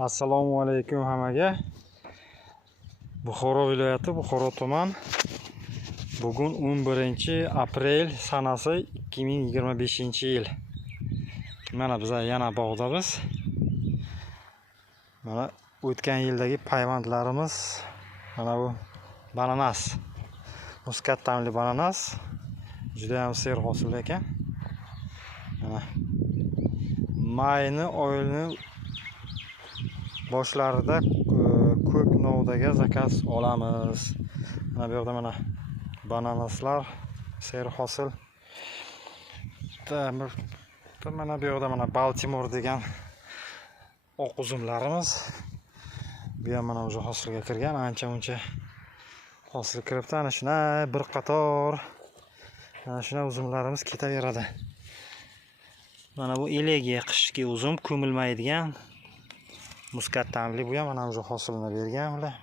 Assalomu alaykum hammaga. Buxoro viloyati, Buxoro tuman. Bugun 11-aprel sanasi 2025-yil. Mana biz yana bog'damiz. Mana o'tgan yildagi payvandlarimiz, mana bu bananas. Muskat ta'mli bananas. Juda ham ser hosil ekan. Mana mayni oyini boshlarida ko'k novdaga zakaz olamiz. Mana bu yerda mana bananaslar ser hosil. Mana bu yerda mana Baltimore degan oq uzumlarimiz. Bu ham mana o'sha hosilga kirgan, ancha-muncha hosil kiribdi. Ana shuna bir qator ana shuna uzumlarimiz ketaveradi. Mana bu elegiya qishki uzum, ko'milmaydigan muskat ta'mli, bu ham mana o'sha hosilni bergan bular.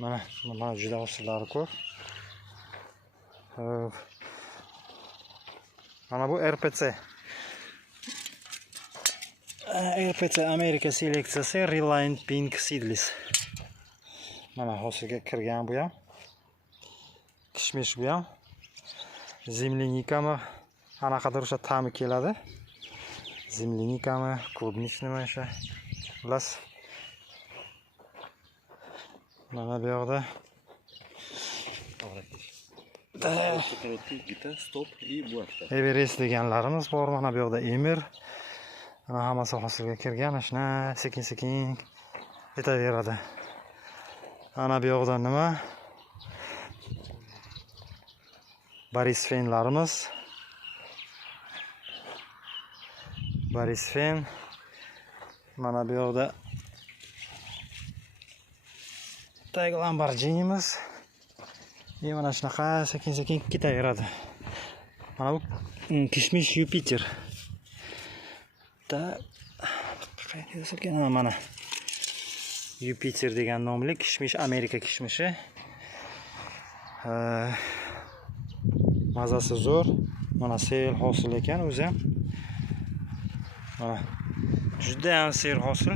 Mana juda hosillari ko'p. Mana bu RPC Amerika seleksiyasi Reliant Pink Seedless. Mana hosilga kirgan bu ham. Kishmish bu ham. Zemlyanikami, anaqadir o'sha ta'mi keladi. Zemlyanikami, klubnichmi o'sha. Xullas. Mana bu yoqda Everest deganlarimiz bor. Mana bu yoqda Emir. Mana hammasi hosilga kirgan, shuna sekin-sekin ketaveradi. Ana bu yoqda nima? Barisfenlarimiz. Barisfen. Mana bu yoqda Lamborghinimiz. Mana shunaqa sekin-sekin ketaveradi. Mana bu kishmish Jupiter. Mana Jupiter degan nomli kishmish, Amerika kishmishi. Mazasi zo'r. Mana sel hosil ekan o'zi ham. Mana juda ham ser hosil.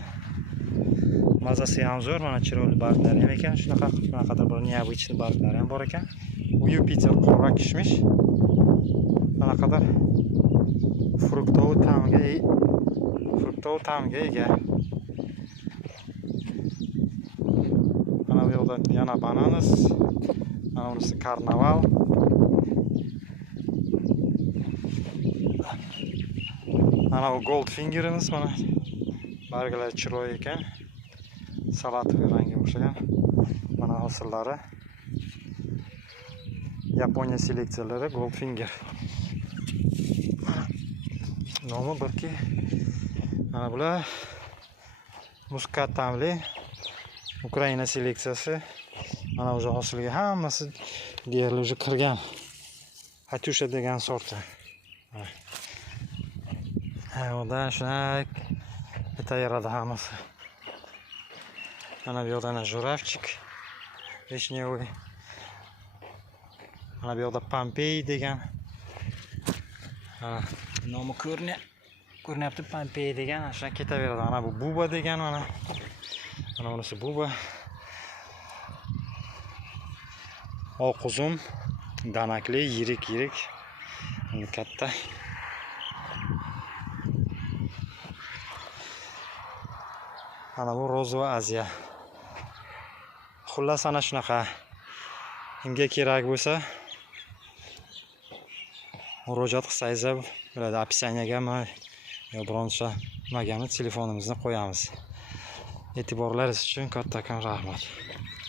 Mazasi ham zo'r. Mana chiroyli barglari ham ekan. Shunaqadir bir neobычный barglari ham bor ekan. Bu Jupiter qora kishmish. Qanaqadir fruktoviy ta'mga ega. Mana bu yoqda yana bananas. Mana bunisi karnaval. Mana bu Goldfingerimiz, mana barglari chiroyli ekan. Salatoviy rangga o'xshagan. Mana hosillari. Yaponiya seleksiyalari Goldfinger. Nomi balki mana bular muskat ta'mli Ukraina seleksiyasi. Mana o'sha hosilga hammasi deyarli o'sha kirgan. Hatyusha degan sorti. Undan shuna ketaveradi hammasi. Mana bu yoqda Juravchik, Vishnevoy. Mana bu yoqda Pompey degan. Nomi ko'rinyapti, Pompey degan. Shuna ketaveradi. Mana bu Buba degan mana. Mana bunisi Buba. Oq uzum, danakli, yirik. Katta. Mana bu Rozova Aziya. Xullas ana shunaqa. Kimga kerak bo'lsa, murojaat qilsangiz bo'ladi. Описаниягami yo bironcha nimagami telefonimizni qo'yamiz. E'tiborlaringiz uchun kattakon rahmat.